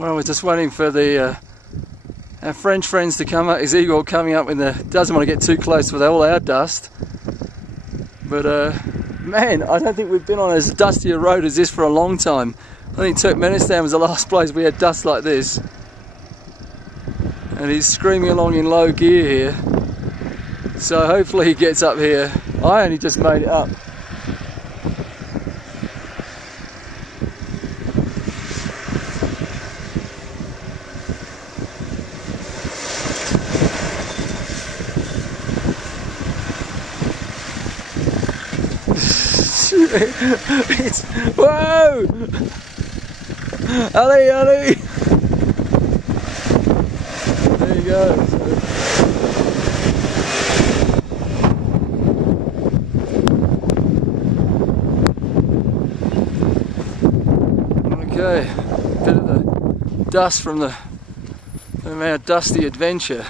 Well, we're just waiting for the our French friends to come up. His eagle coming up doesn't want to get too close with all our dust. But man, I don't think we've been on as dusty a road as this for a long time. I think Turkmenistan was the last place we had dust like this. And he's screaming along in low gear here. So hopefully he gets up here. I only just made it up. It's, whoa! Ali, Ali! There you go. Okay, bit of the dust from our dusty adventure.